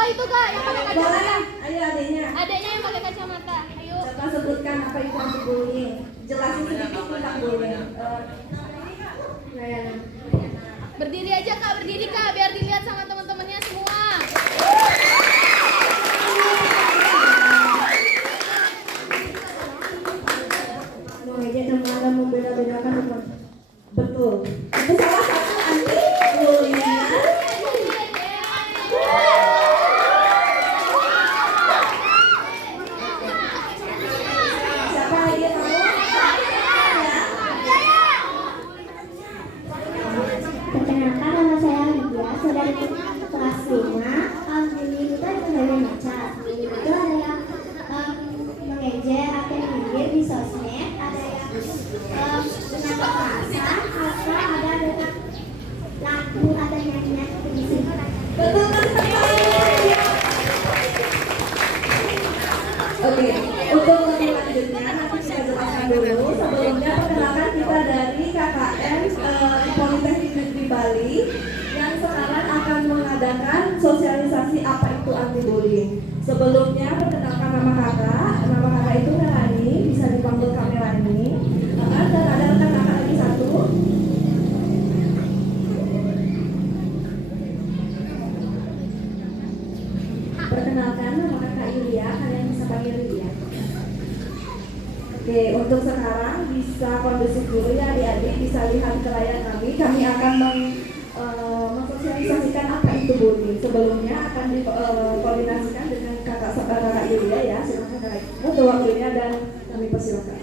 Oh itu kak, yang pakai kacamata. Boleh, ayo adiknya. Adiknya yang pakai kacamata. Ayo. Coba sebutkan apa itu anti-bullying. Jelasin sedikit tentang bullying. Berdiri aja kak, berdiri kak, biar dilihat sama teman-temannya semua. Mengejek dan malah membeda-bedakan teman. Betul. Itu salah satu anti-bullying. Siapa lagi yang mau? Perkenalkan, nama saya Lydia, saudara kelas 5. Bullying itu ada berbagai macam. Bullying itu ada yang mengejek atau menyindir di sosmed, ada yang dengan kekerasan, atau ada dengan lagu atau nyanyian puisi. Betul kan? Oke, untuk lebih lanjutnya nanti saya jelaskan dulu. Sebelumnya perkenalkan kita dari KKN Politeknik Negeri Bali yang sekarang akan mengadakan sosialisasi apa itu anti-bullying. Sebelumnya perkenalkan nama kakak itu Melani, bisa dipanggil Kak Melani. Dan ada rekan kakak lagi satu. Perkenalkan nama kakak Yulia, kalian bisa panggil Yulia. Oke, untuk sekarang bisa kondusif dulu ya adik-adik, bisa lihat ke layar kami. Kami akan mensosialisasikan apa itu bullying. Sebelumnya akan dikoordinasikan dengan kakak Yulia ya. Silakan kakak. Untuk waktunya dan kami persilakan.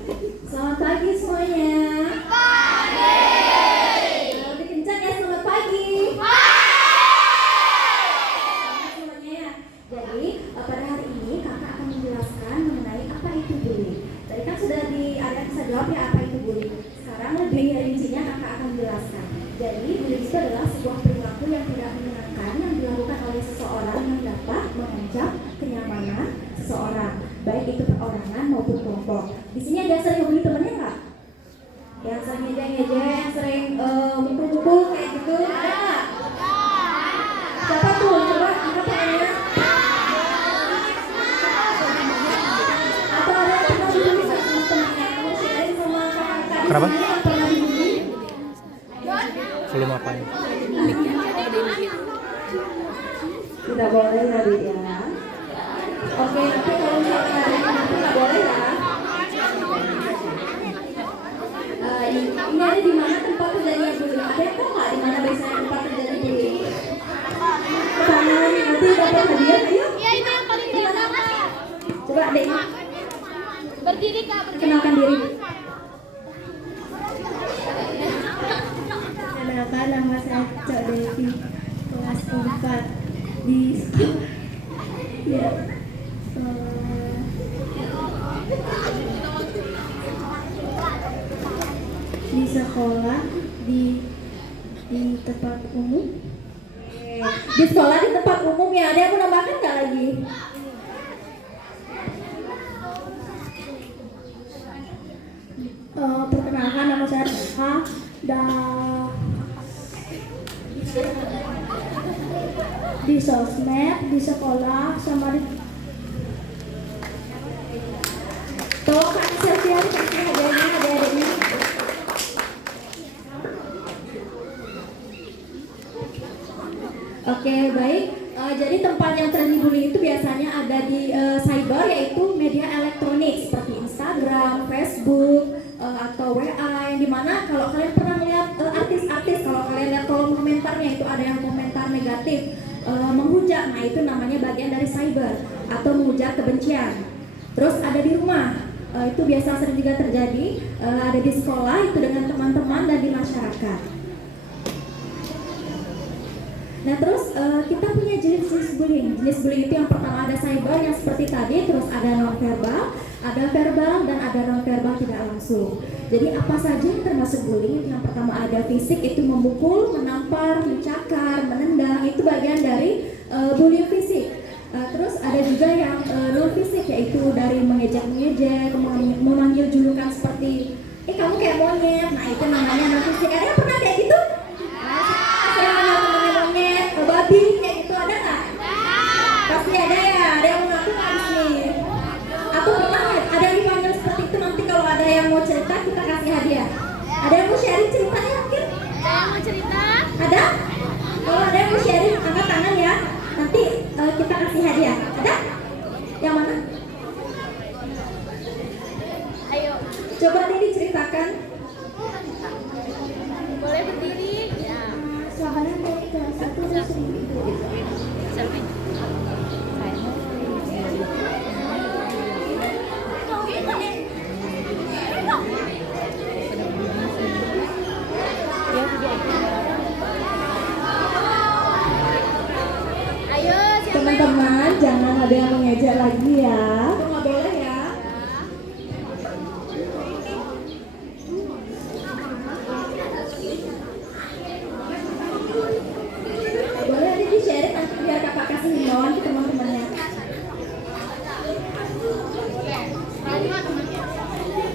Selamat pagi semuanya. Pagi. Lebih kencang ya, selamat pagi. Jadi pada hari ini kakak akan menjelaskan mengenai apa itu bullying. Tadi kan sudah ada bisa jawab ya apa itu bullying. Sekarang lebih rincinya kakak akan menjelaskan. Jadi bullying itu adalah sebuah perilaku yang tidak menyenangkan yang dilakukan oleh seseorang yang dapat mengancam kenyamanan seseorang, baik itu perorangan maupun kelompok. Di sini ada yang sering ngebully temennya nggak? Yang sering ngejek, yang sering mukul-mukul kayak gitu, ada nggak? Siapa tuh? Coba angkat tangannya. Kenapa? Pernah dibully? Belum apa ya? Tidak boleh tadi ya. Oke, nanti kalau misalnya ada yang nggak boleh ya. Ini ada di mana tempat terjadinya bullying? Ada yang tahu nggak di mana biasanya tempat terjadi bullying? Sana nanti dapat hadiah, ayo. Ya itu yang paling belakang kak. Coba deh, Berdiri kak, berdiri. kenalkan diri. Perkenalkan, nama saya Cok Devi, kelas 4 di sekolah. Ya, di sekolah di tempat umum. Di sekolah di tempat umum ya. Ada yang mau nambahkan nggak lagi? Perkenalkan, nama saya Raka dan di sosmed, di sekolah, sama di Tolong kasih selfie, kasih hadiahnya, adik-adiknya. Oke, baik. Jadi tempat yang terjadi bullying itu biasanya ada di cyber, yaitu media elektronik seperti Instagram, Facebook, atau WA, yang dimana kalau kalian pernah melihat artis-artis, kalau kalian lihat kolom komentarnya itu ada yang komentar negatif, menghujat, nah itu namanya bagian dari cyber atau menghujat kebencian. Terus ada di rumah, itu biasa sering juga terjadi, ada di sekolah itu dengan teman-teman dan di masyarakat. Nah terus kita punya jenis-jenis bullying. Jenis bullying itu yang pertama ada cyber yang seperti tadi, terus ada non-verbal, ada verbal, dan ada non-verbal tidak langsung. Jadi apa saja yang termasuk bullying? Yang pertama ada fisik, itu memukul, menampar, mencakar, menendang, itu bagian dari bullying fisik. Terus ada juga yang non-fisik, yaitu dari mengejek-mengejek, memanggil julukan seperti kamu kayak monyet, nah itu namanya non-fisik. Ada yang pernah kayak gitu? Babi kayak gitu ada nggak? Ada yang mau sharing ceritanya mungkin? Ada yang mau cerita? Ada? Kalau ada yang mau sharing, angkat tangan ya. Nanti kita kasih hadiah. Ada? Yang mana? Ayo, Coba nih diceritakan. boleh berdiri? Ya. Seorang dari kelas 1 dan 1000. Selfie. Ayo, siapa yang Teman-teman, jangan ada yang mengejek lagi ya. Itu nggak boleh ya. Boleh nanti di-share nanti biar kakak kasih himbauan ke teman-temannya.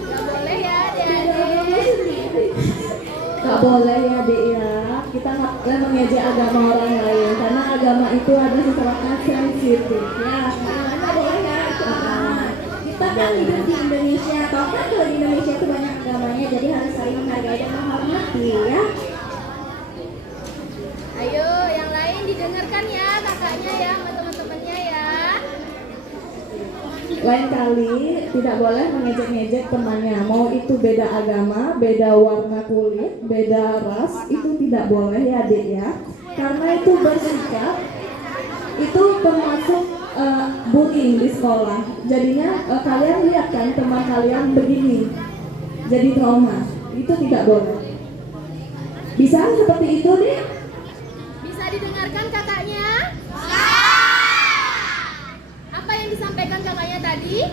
Gak boleh ya, adik-adik. Gak boleh ya dek ya. Kita nggak boleh mengejek agama orang lain karena agama itu ada sesuatu yang sensitif ya. Nggak boleh ya itu agama. Kita kan hidup di Indonesia. Tahu kan kalau di Indonesia itu banyak agamanya, jadi harus saling menghargai dan menghormati ya. Ayo, yang lain didengarkan ya kakaknya ya, sama teman-temannya ya. Lain kali tidak boleh mengejek-ngejek temannya. Mau itu beda agama, beda warna kulit, beda ras, itu tidak boleh ya adik ya. Karena itu bersikap, itu termasuk bullying di sekolah. Jadinya kalian lihat kan teman kalian begini, jadi trauma. Itu tidak boleh. Bisa seperti itu deh. Bisa didengarkan kakaknya? Apa yang disampaikan kakaknya tadi?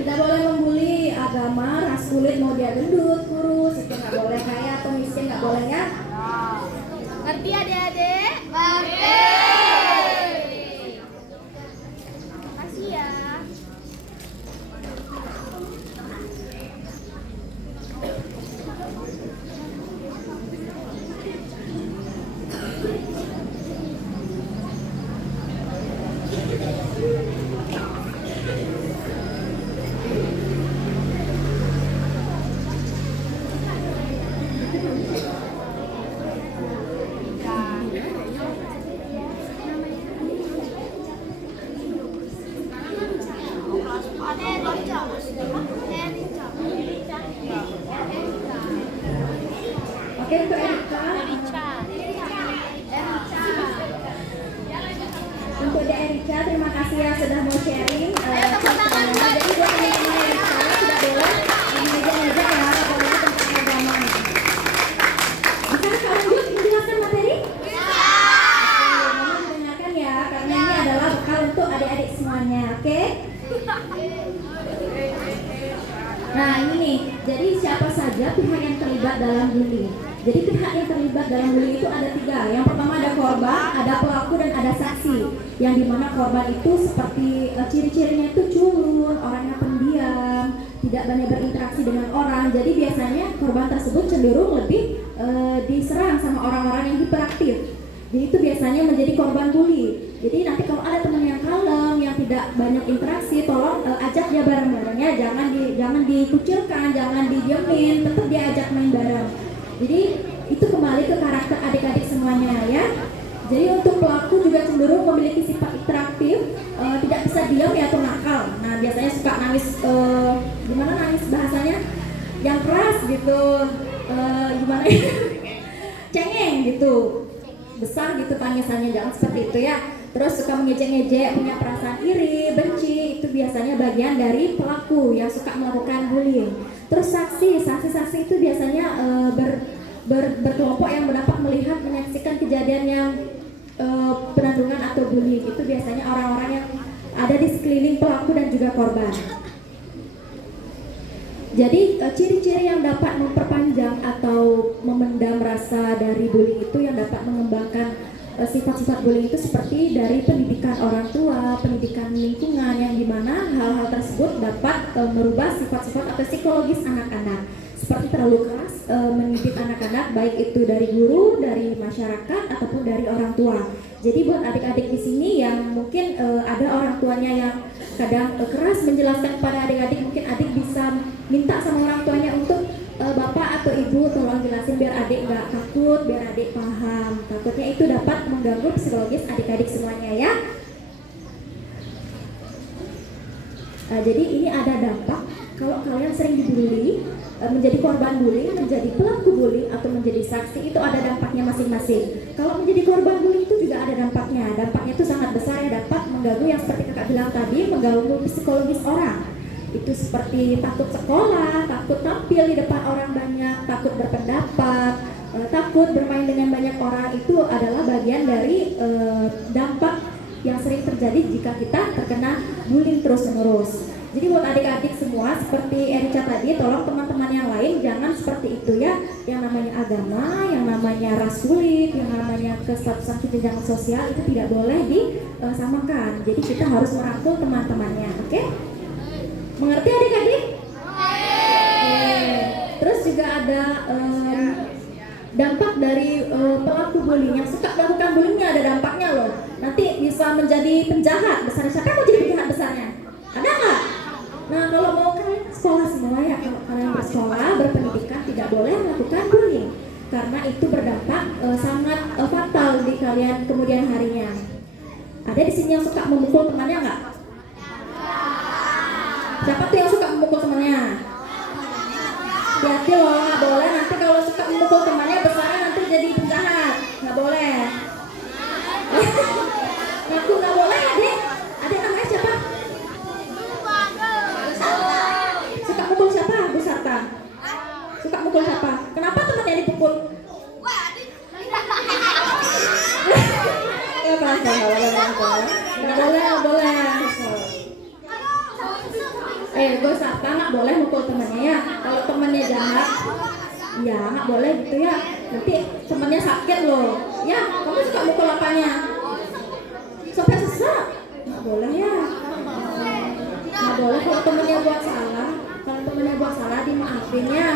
Tidak boleh membuli agama, ras kulit, mau dia gendut, kurus, itu nggak boleh, kaya atau miskin nggak boleh ya. Ngerti adik-adik? Ngerti. Makasih ya. Oke untuk Erika, untuk Dek Erika terima kasih ya sudah mau sharing. Jadi buat teman-teman Erika tidak boleh mengejek-ngejek ya apalagi tentang agama. Bisa Kak lanjut menjelaskan materi? Mohon didengarkan ya karena ini adalah bekal untuk adik-adik semuanya, oke? Nah ini nih, jadi siapa saja pihak yang terlibat dalam bullying. Jadi pihak yang terlibat dalam bullying itu ada 3. Yang pertama ada korban, ada pelaku dan ada saksi. Yang dimana korban itu seperti ciri-cirinya itu culun, orangnya pendiam, tidak banyak berinteraksi dengan orang. Jadi biasanya korban tersebut cenderung lebih diserang sama orang-orang yang hiperaktif. Jadi itu biasanya menjadi korban bully. Jadi nanti kalau ada teman yang kalem, yang tidak banyak interaksi, tolong ajak dia bareng-bareng ya. Jangan dikucilkan, jangan didiemin, tetap dia ajak main bareng. Jadi itu kembali ke karakter adik-adik semuanya ya. Jadi untuk pelaku juga cenderung memiliki sifat interaktif, tidak bisa diam ya atau nakal. Nah biasanya suka nangis, gimana nangis bahasanya? Yang keras gitu, gimana ya? Cengeng gitu. Besar gitu tangisannya, jangan seperti itu ya. Terus suka mengejek-ngejek, punya perasaan iri, benci, itu biasanya bagian dari pelaku yang suka melakukan bullying. Terus saksi itu biasanya berkelompok yang dapat melihat, menyaksikan kejadian yang penandungan atau bullying. Itu biasanya orang-orang yang ada di sekeliling pelaku dan juga korban. Jadi ciri-ciri yang dapat memperpanjang atau memendam rasa dari bullying itu yang dapat mengembangkan sifat-sifat bullying itu seperti dari pendidikan orang tua, pendidikan lingkungan yang dimana hal-hal tersebut dapat merubah sifat-sifat atau psikologis anak-anak seperti terlalu keras mendidik anak-anak baik itu dari guru, dari masyarakat ataupun dari orang tua. Jadi buat adik-adik di sini yang mungkin ada orang tuanya yang kadang keras menjelaskan kepada adik-adik, mungkin adik bisa bisa minta sama orang tuanya untuk bapak atau ibu tolong jelasin biar adik nggak takut, biar adik paham. Takutnya itu dapat mengganggu psikologis adik-adik semuanya ya. Jadi ini ada dampak kalau kalian sering dibully, menjadi korban bullying, menjadi pelaku bullying atau menjadi saksi, itu ada dampaknya masing-masing. Kalau menjadi korban bullying itu juga ada dampaknya. Dampaknya itu sangat besar ya, dapat mengganggu yang seperti kakak bilang tadi, mengganggu psikologis orang. Itu seperti takut sekolah, takut tampil di depan orang banyak, takut berpendapat, takut bermain dengan banyak orang. Itu adalah bagian dari dampak yang sering terjadi jika kita terkena bullying terus-menerus. Jadi buat adik-adik semua, seperti Erica tadi, tolong teman-teman yang lain jangan seperti itu ya. Yang namanya agama, yang namanya ras kulit, yang namanya kestatusan jenjang sosial itu tidak boleh disamakan. Jadi kita harus merangkul teman-temannya, oke? Mengerti adik-adik? Terus juga ada dampak dari pelaku bullying. Yang suka melakukan bullyingnya ada dampaknya loh. Nanti bisa menjadi penjahat besar. Siapa yang mau jadi penjahat besarnya? Ada nggak? Nah, kalau mau kalian sekolah semua ya, kalau kalian bersekolah, berpendidikan, tidak boleh melakukan bullying karena itu berdampak sangat fatal di kalian kemudian harinya. Ada di sini yang suka memukul temannya nggak? Siapa tuh yang suka memukul temannya? Hati-hati loh, nggak boleh. Nanti kalau suka memukul temannya besarnya nanti jadi penjahat, nggak boleh. Ngaku nggak boleh, adik. Adik namanya siapa? Suka mukul siapa, Bu Sarta? Suka mukul siapa? Kenapa temannya dipukul? Nggak boleh. Bu Sarta nggak boleh mukul temannya ya. Kalau temannya jahat, ya nggak boleh gitu ya. Nanti temannya sakit loh. Ya, kamu suka mukul apanya? Sampai sesak? Nggak boleh ya. Nggak boleh kalau temennya buat salah. Kalau temennya buat salah dimaafin ya.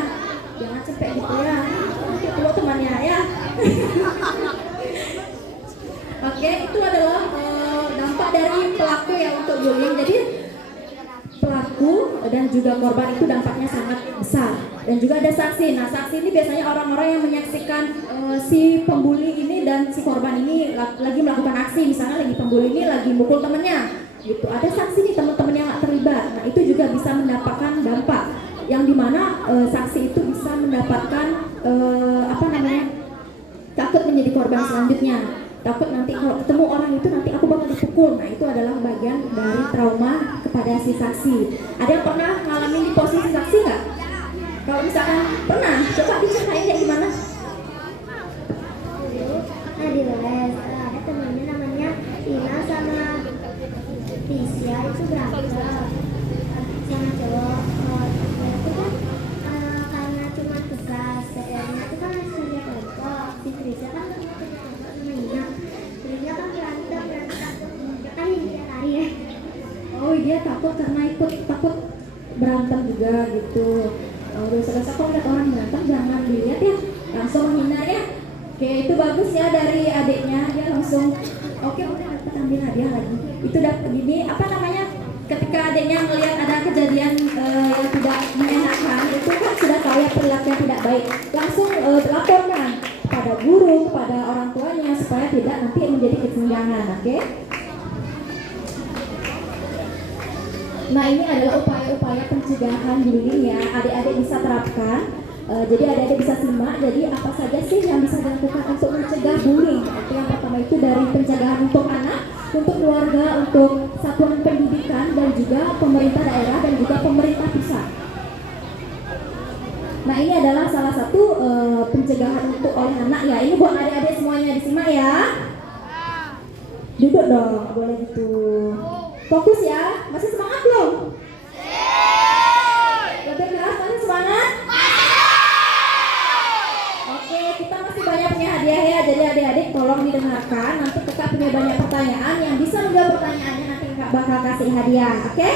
Jangan sampai gitu ya. Nanti perlu temannya ya. Oke, itu adalah dampak dari pelaku ya untuk bullying. Jadi pelaku dan juga korban itu dampaknya sangat besar. Dan juga ada saksi. Nah, saksi ini biasanya orang-orang yang menyaksikan si pembuli ini dan si korban ini lagi melakukan aksi. Misalnya lagi pembuli ini lagi mukul temennya. Gitu. Ada saksi nih teman-teman yang nggak terlibat. Nah, itu juga bisa mendapatkan dampak yang dimana saksi itu bisa mendapatkan takut menjadi korban selanjutnya. Takut nanti kalau ketemu orang itu nanti aku bakal dipukul. Nah, itu adalah bagian dari trauma kepada si saksi. Ada yang pernah ngalamin di posisi saksi nggak? Kalau misalkan pernah, coba diceritain kayak gimana? Nah, di les ada temannya namanya Ina sama Tisya, itu berantem sama cowok. Itu kan karena cuma tugas PR-nya itu kan harus kerja kelompok. Si Tisya kan kerja kelompok sama Ina. Tisya kan berantem kan dia lari ya. Oh, dia takut karena takut berantem juga gitu. Udah selesai kok lihat orang berantem jangan dilihat ya, langsung menghindar ya. Oke, itu bagus ya dari adiknya, dia langsung oke udah dapat ambil hadiah lagi. Itu dapat gini apa namanya? Ketika adiknya melihat ada kejadian yang tidak mengenakan, itu kan sudah tahu ya perilaku yang tidak baik, langsung laporkan kepada guru, kepada orang tuanya supaya tidak nanti menjadi kesenjangan, oke? Nah, ini adalah upaya-upaya pencegahan bullying ya, adik-adik bisa terapkan. Jadi adik-adik bisa simak. Jadi apa saja sih yang bisa dilakukan untuk mencegah bullying? Itu yang pertama itu dari pencegahan untuk anak, untuk keluarga, untuk satuan pendidikan dan juga pemerintah daerah dan juga pemerintah pusat. Nah, ini adalah salah satu pencegahan untuk oleh anak ya. Ini buat adik-adik semuanya disimak ya. Duduk dong, boleh gitu. Fokus ya, masih semangat belum? Lebih keras, masih semangat? Oke, kita masih banyak punya hadiah ya. Jadi adik-adik tolong didengarkan. Nanti kakak punya banyak pertanyaan. Yang bisa menjawab pertanyaannya nanti kakak bakal kasih hadiah, oke?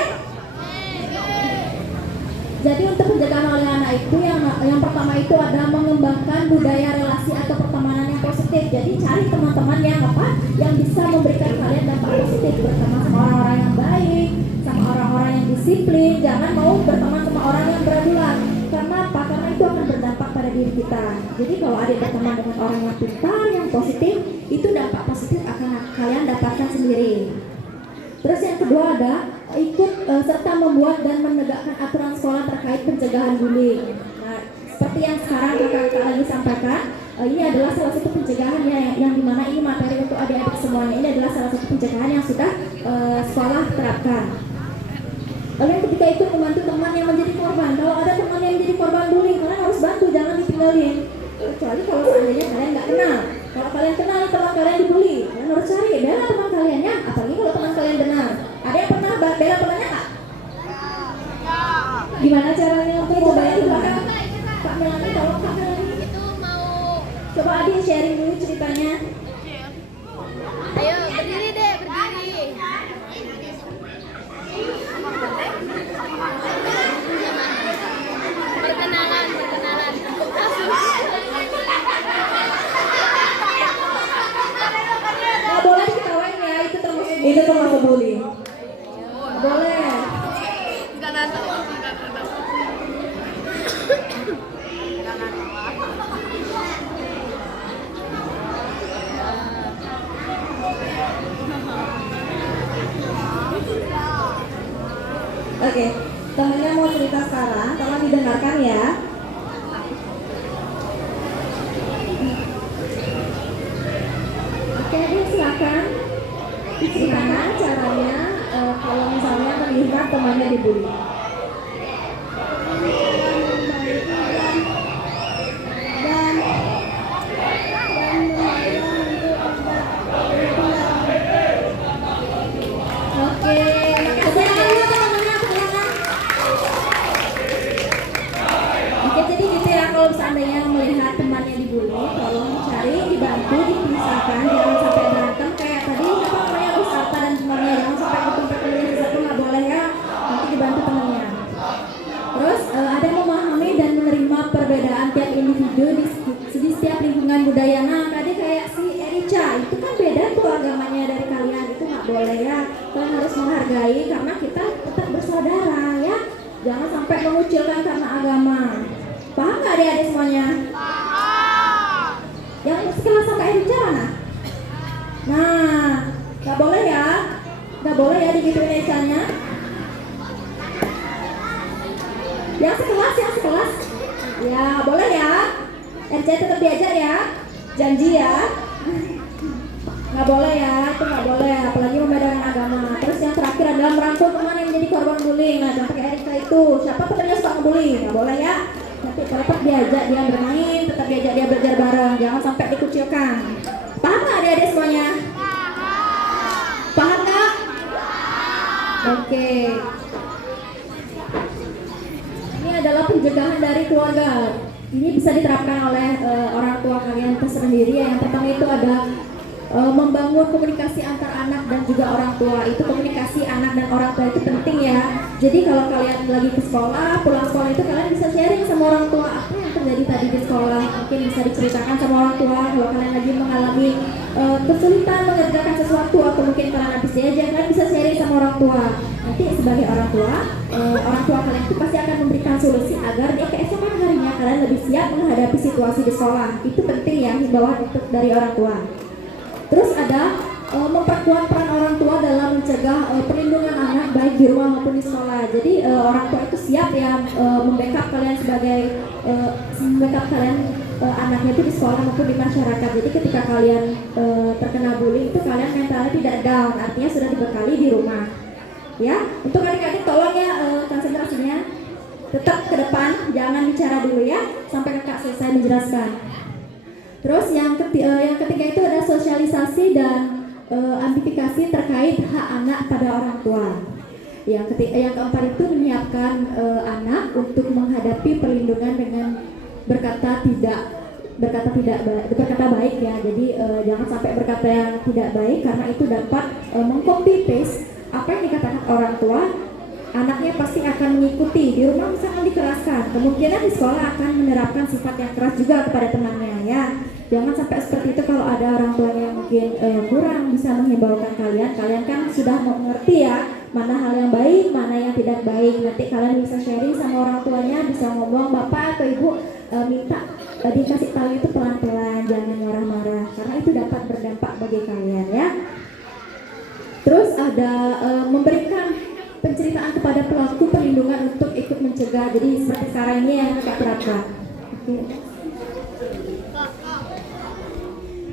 Jadi untuk pencegahan oleh anak itu yang pertama itu ada mengembangkan budaya relasi atau pertemanan yang positif. Jadi cari teman-teman yang bisa memberikan kalian dampak positif bersama sama orang-orang yang baik, sama orang-orang yang bisa disiplin, jangan mau berteman sama orang yang beradulan. Karena apa? Karena itu akan berdampak pada diri kita. Jadi kalau adik berteman dengan orang yang pintar, yang positif, itu dampak positif akan kalian dapatkan sendiri. Terus yang kedua ada ikut serta membuat dan menegakkan aturan sekolah terkait pencegahan bullying. Nah, seperti yang sekarang kakak lagi sampaikan, ini adalah salah satu pencegahan yang dimana ini materi untuk adik-adik semuanya. Ini adalah salah satu pencegahan yang sudah sekolah terapkan. Lalu yang ketiga itu membantu teman yang menjadi korban. Kalau ada teman yang menjadi korban bullying, kalian harus bantu, jangan ditinggalin. Kecuali kalau seandainya kalian nggak kenal. Kalau kalian kenal teman kalian dibully, kalian harus cari bela teman kalian ya. Apalagi kalau teman kalian benar. Ada yang pernah bela temannya nggak? Gimana caranya untuk bela teman? Kak Melani, tolong Kak Melani. Itu mau Coba Adi sharing dulu ceritanya. ayo berdiri deh, berdiri. Perkenalan. Nggak boleh diketawain ya, itu termasuk bullying. Boleh. Oke, temennya mau cerita sekarang, tolong didengarkan ya. Oke, Adi silakan. Gimana caranya kalau misalnya melihat temannya dibully? Oke, makasih ya teman-teman, silakan. Oke, jadi gitu ya, kalau seandainya melihat temannya dibully, tolong dicari, dibantu, dipisahkan, jangan sampai berantem kayak tadi apa namanya Ustadz dan temannya, jangan sampai ketemu satu nggak boleh ya, nanti dibantu temannya. Terus ada yang memahami dan menerima perbedaan tiap individu di setiap lingkungan budaya. Nah, tadi kayak si Erica itu kan beda tuh agamanya dari kalian, itu nggak boleh ya. Kalian harus menghargai karena kita tetap bersaudara ya. Jangan sampai mengucilkan karena agama. Paham nggak adik-adik semuanya? Paham. Yang sekelas sama Erica mana? Nah, nggak boleh ya. Nggak boleh ya digituin Ericanya. Yang sekelas. Ya, boleh ya. RC tetap diajar ya. Janji ya. Nggak boleh ya, itu nggak boleh. Apalagi membedakan agama. Terus yang terakhir adalah merangkul teman yang menjadi korban bullying. Nah, jangan pakai Erika itu. Siapa temannya suka ngebully? Nggak boleh ya. Tapi tetap diajak dia bermain, tetap diajak dia belajar bareng. Jangan sampai dikucilkan. Paham nggak adik-adik semuanya? Paham nggak? Oke. Ini adalah pencegahan dari keluarga. Ini bisa diterapkan oleh orang tua kalian tersendiri. Yang pertama itu ada membangun komunikasi antar anak dan juga orang tua. Itu komunikasi anak dan orang tua itu penting ya. Jadi kalau kalian lagi ke sekolah, pulang sekolah itu kalian bisa sharing sama orang tua apa yang terjadi tadi di sekolah. Mungkin bisa diceritakan sama orang tua. Kalau kalian lagi mengalami kesulitan mengerjakan sesuatu atau mungkin kalian habis diajar, kalian bisa sharing sama orang tua. Nanti sebagai orang tua kalian itu pasti akan memberikan solusi agar di keesokan harinya kalian lebih siap menghadapi situasi di sekolah. Itu penting ya, himbauan untuk dari orang tua. Terus ada memperkuat peran orang tua dalam mencegah perlindungan anak baik di rumah maupun di sekolah. Jadi orang tua itu siap ya membackup kalian sebagai anaknya itu di sekolah maupun di masyarakat. Jadi ketika kalian terkena bullying itu kalian mentalnya tidak down, artinya sudah dibekali di rumah. Ya, untuk adik-adik tolong ya konsentrasinya tetap ke depan, jangan bicara dulu ya sampai kakak selesai menjelaskan. Terus yang ketiga itu ada sosialisasi dan amplifikasi terkait hak anak pada orang tua. Yang keempat itu menyiapkan anak untuk menghadapi perlindungan dengan berkata baik ya. Jadi jangan sampai berkata yang tidak baik karena itu dapat mengcopy paste apa yang dikatakan orang tua. Anaknya pasti akan mengikuti. Di rumah misalnya dikeraskan, kemungkinan di sekolah akan menerapkan sifat yang keras juga kepada temannya ya. Jangan sampai seperti itu. Kalau ada orang tua yang mungkin kurang bisa menghimbaukan kalian kan sudah mengerti ya mana hal yang baik, mana yang tidak baik. Nanti kalian bisa sharing sama orang tuanya, bisa ngomong, bapak atau ibu minta dikasih tahu itu pelan-pelan, jangan marah-marah, karena itu dapat berdampak bagi kalian ya. Terus ada memberikan penceritaan kepada pelaku perlindungan untuk ikut mencegah. Jadi seperti sekarang ini yang kakak terapkan. Oke.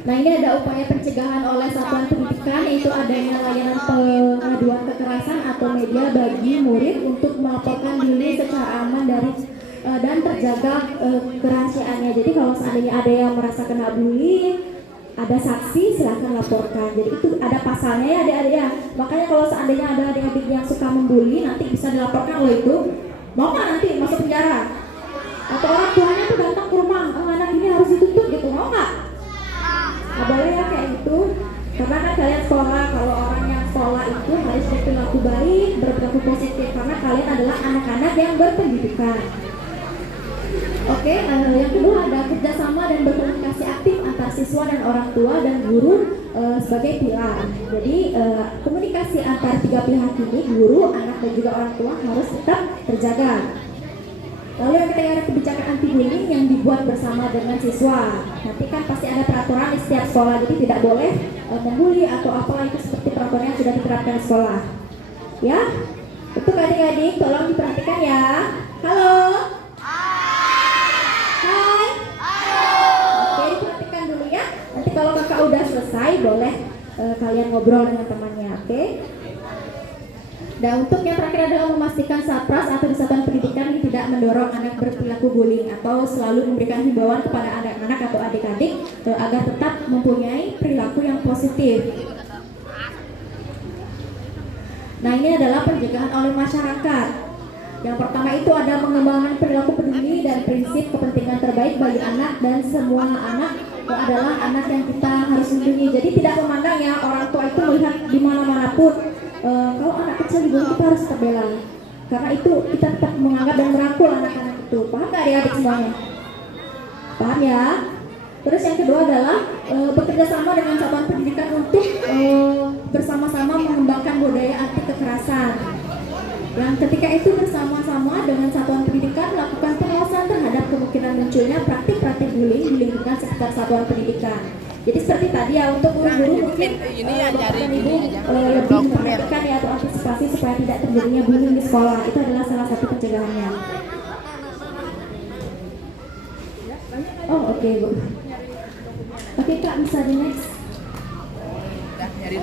Nah, ini ada upaya pencegahan oleh satuan pendidikan, yaitu adanya layanan pengaduan kekerasan atau media bagi murid untuk melaporkan diri secara aman dari dan terjaga kerahasiaannya. Jadi kalau seandainya ada yang merasa kena bullying, ada saksi, silahkan laporkan. Jadi itu ada pasalnya ya adik-adik ya. Makanya kalau seandainya ada adik-adik yang suka membuli, nanti bisa dilaporkan loh itu. Mau nggak nanti masuk penjara? Atau orang tuanya tuh datang ke rumah, anak ini harus dituntut gitu, mau nggak? Nggak boleh ya kayak gitu. Karena kan kalian sekolah, kalau orang yang sekolah itu harus berperilaku baik, berperilaku positif. Karena kalian adalah anak-anak yang berpendidikan. Oke, yang kedua ada kerjasama dan berkomunikasi aktif antar siswa dan orang tua dan guru sebagai pilar. Jadi komunikasi antar tiga pihak ini, guru, anak dan juga orang tua harus tetap terjaga. Lalu yang ketiga ada kebijakan anti bullying yang dibuat bersama dengan siswa. Nanti kan pasti ada peraturan di setiap sekolah, jadi tidak boleh membuli atau apa itu seperti peraturan yang sudah diterapkan di sekolah. Ya, untuk adik-adik tolong diperhatikan ya. Halo. Hai. Oke, diperhatikan dulu ya. Nanti kalau kakak udah selesai, boleh kalian ngobrol dengan temannya, oke? Dan untuk yang terakhir adalah memastikan Satpras atau di satuan pendidikan ini tidak mendorong anak berperilaku bullying atau selalu memberikan himbauan kepada anak-anak atau adik-adik agar tetap mempunyai perilaku yang positif. Nah, ini adalah pencegahan oleh masyarakat. Yang pertama itu ada mengembangkan perilaku peduli dan prinsip kepentingan terbaik bagi anak, dan semua anak adalah anak yang kita harus lindungi. Jadi tidak memandang ya orang tua itu melihat di mana-mana pun. Kalau anak kecil dibully kita harus tetap bela, karena itu kita tetap menganggap dan merangkul anak-anak itu. Paham gak adik-adik semuanya? Paham ya? Terus yang kedua adalah bekerja sama dengan satuan pendidikan untuk bersama-sama mengembangkan budaya anti kekerasan. Yang ketika itu bersama-sama dengan satuan pendidikan melakukan pengawasan terhadap kemungkinan munculnya praktik-praktik bullying di lingkungan sekitar satuan pendidikan. Jadi seperti tadi ya, untuk guru-guru mungkin bapak dan ibu lebih memperhatikan ya atau antisipasi supaya tidak terjadinya bullying di sekolah. Itu adalah salah satu pencegahannya. Oh oke, Bu. Oke Kak, bisa di next.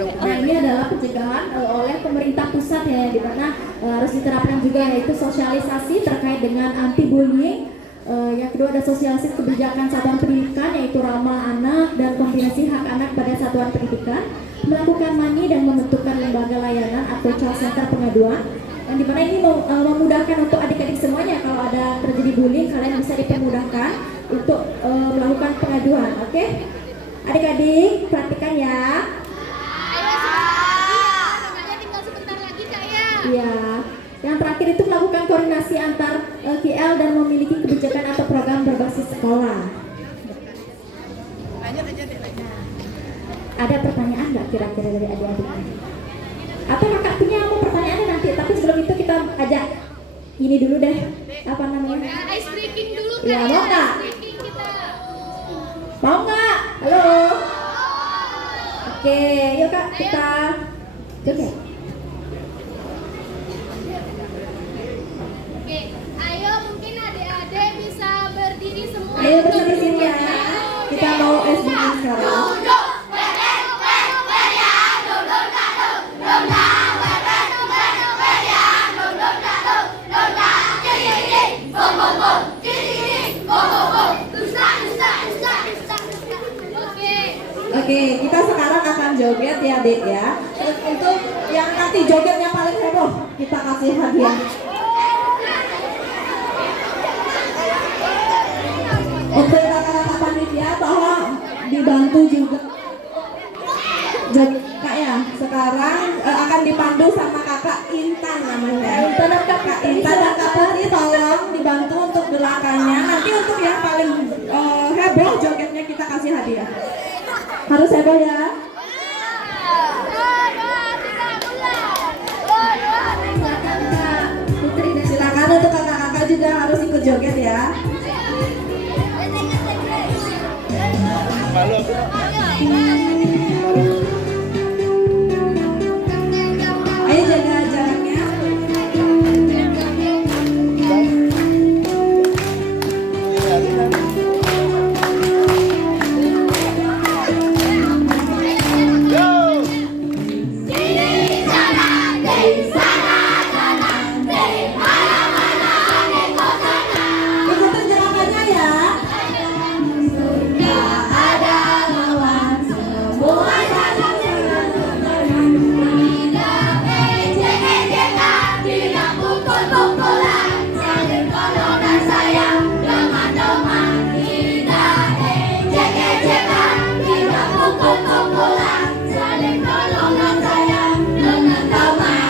Nah, ini adalah pencegahan oleh pemerintah pusat ya, di mana harus diterapkan juga, yaitu sosialisasi terkait dengan anti bullying. Yang kedua ada sosialisasi kebijakan satuan pendidikan, yaitu ramah anak dan kombinasi hak anak pada satuan pendidikan, melakukan mani dan membentukkan lembaga layanan atau call center pengaduan, yang dimana ini memudahkan untuk adik-adik semuanya. Kalau ada terjadi bullying, kalian bisa dipermudahkan untuk melakukan pengaduan. Oke, adik-adik perhatikan ya. Iya. Yang terakhir itu melakukan koordinasi antar KL dan memiliki kebijakan atau program berbasis sekolah. Ada pertanyaan nggak kira-kira dari adik-adik? Atau kakak punya mau pertanyaannya nanti? Tapi sebelum itu kita ajak ini dulu deh. Apa namanya? Ice breaking dulu kan? Ya, mau nggak? Mau nggak? Halo. Oke, yuk kak kita joget. Ayo mungkin adik-adik bisa berdiri semua. Ayo berdiri sini ya. Kita mau SBM sekarang. Oke, kita sekarang akan joget ya Dek ya. Untuk yang nanti jogetnya paling heboh, kita kasih hadiah. Untuk kakak-kakak panitia tolong dibantu juga. Jadi kak ya, sekarang akan dipandu sama kakak Intan namanya. Intan dan kakak Intan dan kak Putri tolong dibantu untuk gerakannya. Nanti untuk yang paling heboh jogetnya kita kasih hadiah. Harus heboh ya. 2, 3, mulai. juga harus ikut joget ya. Malu aku. Ayo jaga jaraknya. Ikutin gerakannya ya. Ada lawan semua datang Tidak pukul-pukulan, saling tolong dan sayang dengan teman. Tidak ejek-ejekan, tidak pukul-pukulan, saling tolong dan sayang dengan teman.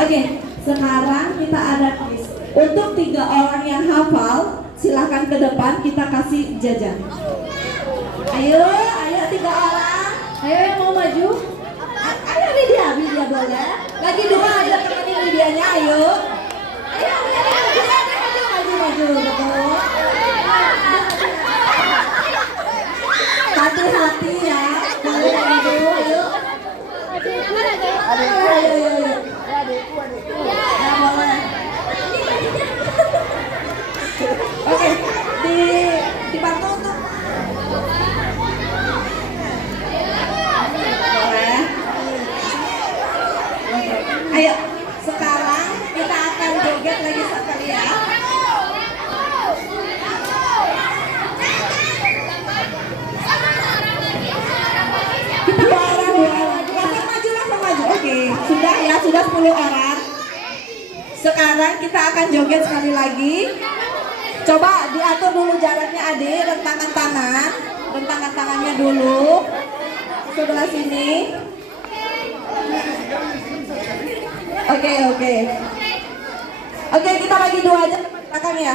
Oke, sekarang kita ada quiz. Untuk 3 orang yang hafal, silahkan ke depan kita kasih jajan. Ayo 3 orang. Ayo yang mau maju. Ayo Widya boleh. Lagi 2 ada temenin Widyanya, ayo. Ayo maju. Betul. Hati-hati ya. Ayo. Ayo. Ya, boleh. Oke, dibantu untuk. Boleh. Ayo, sekarang kita akan joget lagi sekali ya. Kita 2 orang. Langsung maju. Oke, sudah 10 orang. Sekarang kita akan joget sekali lagi. Coba diatur dulu jaraknya adik, rentangkan tangannya dulu. Sebelah sini. Oke, kita bagi 2 aja depan belakang ya.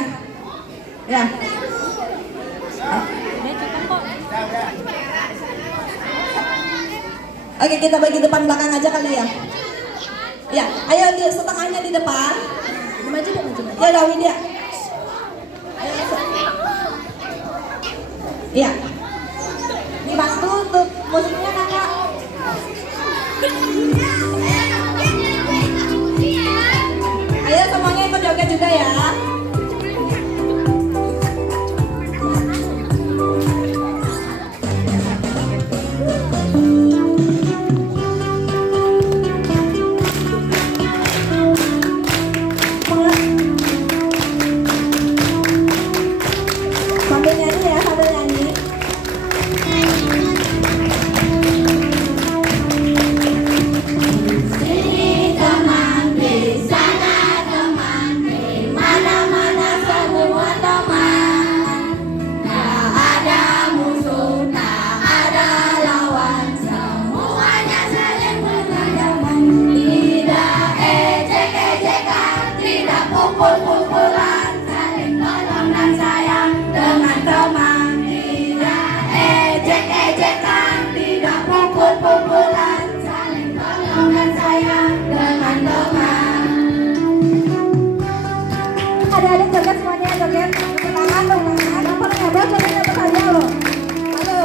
Ya. Oke, kita bagi depan belakang aja kali ya. Ya, ayo setengahnya di depan. Maju. Ya, udah Widya. Iya. Dibantu untuk musiknya kakak. Ayo semuanya ikut joget juga ya. Sambil nyanyi ya, sambil nyanyi. Pukul-pukulan, saling tolong dan sayang dengan teman. Tidak ejek-ejekan, tidak pukul-pukulan, saling tolong dan sayang dengan teman. Adik-adik joget semuanya, joget. Tangan dong, tangan. Apa ngebet, jogetnya saja loh. Halo.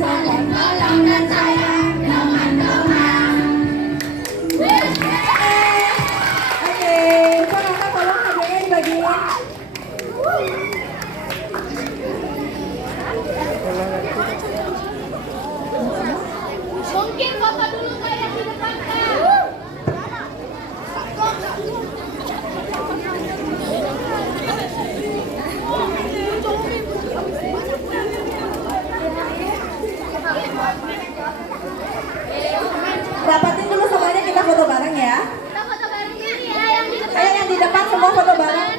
saling tolong dan sayang, teman-teman. Oke, kakak tolong hadiahnya dibagiin. Mungkin foto dulu kayak di depan Kak. Dapatin dulu semuanya, kita foto bareng ya. Kita foto bareng dulu ya yang di depan. Kayak yang di depan semua foto bareng.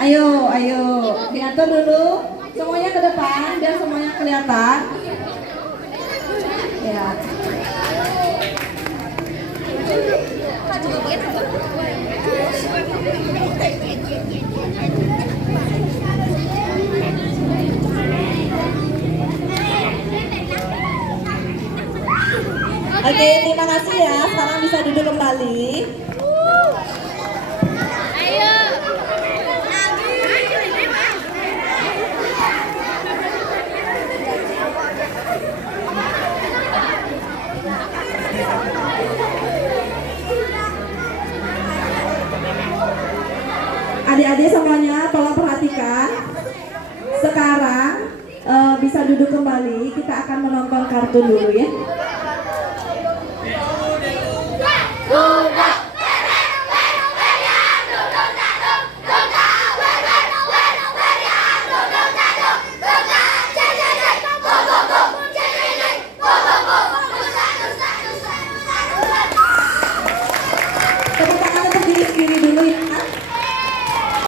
Ayo, ayo, diatur dulu. Semuanya ke depan biar semuanya kelihatan. Ya. Oke, terima kasih ya. Sekarang bisa duduk kembali. Ayo. Adik-adik semuanya tolong perhatikan. Sekarang bisa duduk kembali. Kita akan menonton kartun dulu ya. Udah.